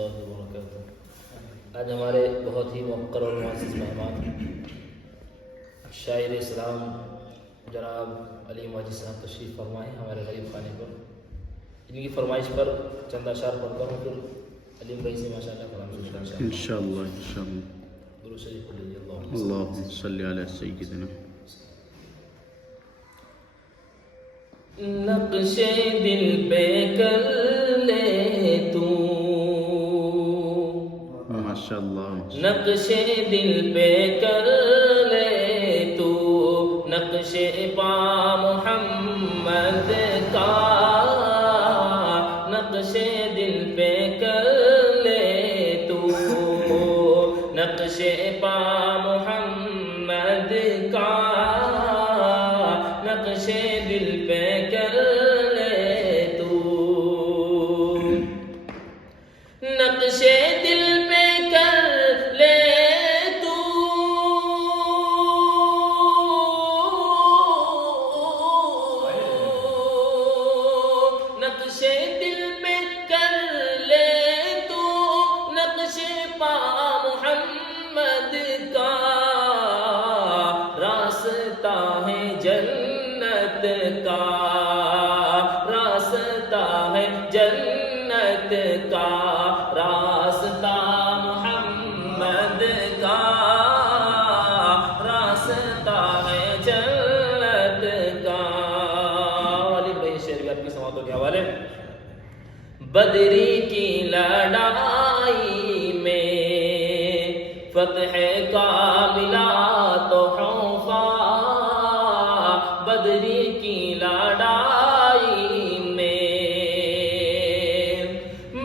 اللہ وبرکاتہ۔ آج ہمارے بہت ہی موقر اور معزز مہمان شاعر اسلام جناب علیم واجد صاحب تشریف فرمائے ہمارے غریب خانے پر۔ ان کی فرمائش پر چند اشعار پڑھتا ہوں، پھر علیم بھائی سے ماشاءاللہ کلام سنیں گے انشاءاللہ انشاءاللہ۔ درود شریف پڑھ لیجیے۔ اللہم صلی علی سیدنا۔ نقش دل پہ کر لے تو، ماشاءاللہ۔ نقش دل پہ کر لے تو، نقش پا محمد کا، نقش دل پہ کر لے تو، نقش پا محمد کا، نقش دل پہ کر لے تو، نقش دل پہ کر لے تو، نقش دل پہ کر لے تو، نقش پا محمد کا، راستہ ہے جنت کا، راستہ ہے جنت کا، راستہ محمد کا، راستہ ہے جنت کا۔ والی بھائی شعر آپ کی سماعتوں کے حوالے۔ بدری کی لڑائی میں فتح کا ملا تحفہ، بدری کی لڑائی میں،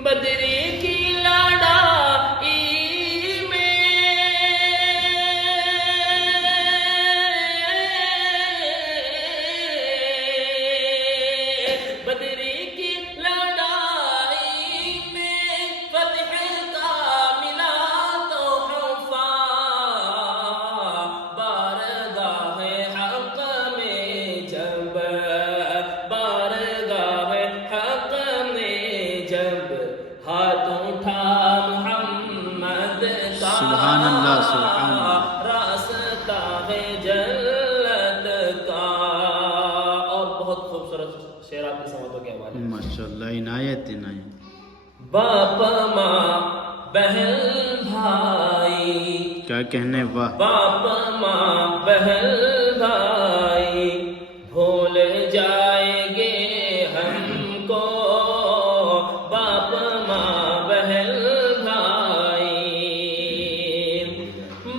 بدری کی لڑائی میں، بدری کی لڑائی میں فتح کا ملا تحفہ، بارگاہ حق میں جب، بارگاہ حق میں جب ہاتھ اٹھا محمد کا، سبحان اللہ سبحان اللہ۔ راستہ ہے جنت کا۔ اور بہت خوبصورت شعر آپ کی سماعتوں کے حوالے۔ ماشاءاللہ، عنایت عنایت۔ باپ ماں بہن بھائی، کیا کہنے، واہ۔ باپ ماں بہن بھائی بھول جائیں گے ہم کو، باپ ماں بہن بھائی،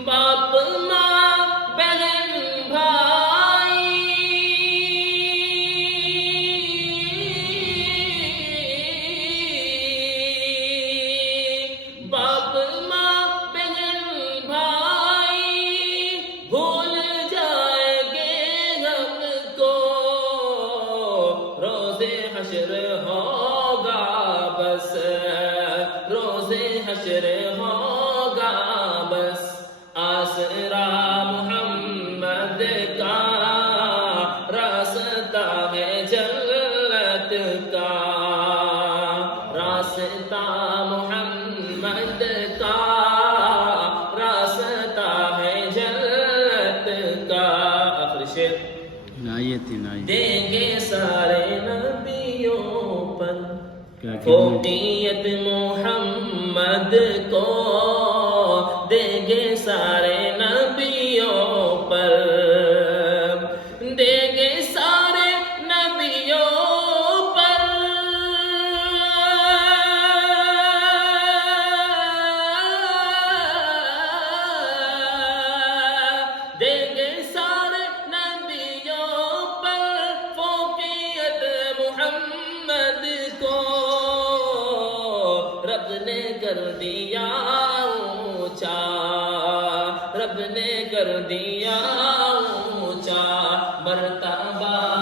باپ ماں بہن بھائی، باپ ماں بہن بھائی بھول جائیں گے ہم کو، روز حشر ہوگا بس، روز حشر ہوگا بس، آسرا محمد کا، راستہ ہے جنت کا، راستہ محمد کا، راستہ ہے جنت کا۔ آخری شعر۔ عنایت عنایت۔ دیں گے سارے نبیوں پر کیا کہنے، فوقیت محمد کو، دیں گے سارے نبیوں پر، دیں گے سارے نبیوں پر، دیں گے سارے نبیوں پر فوقیت محمد کو، رب نے کر دیا اونچا، رب نے کر دیا اونچا مرتبہ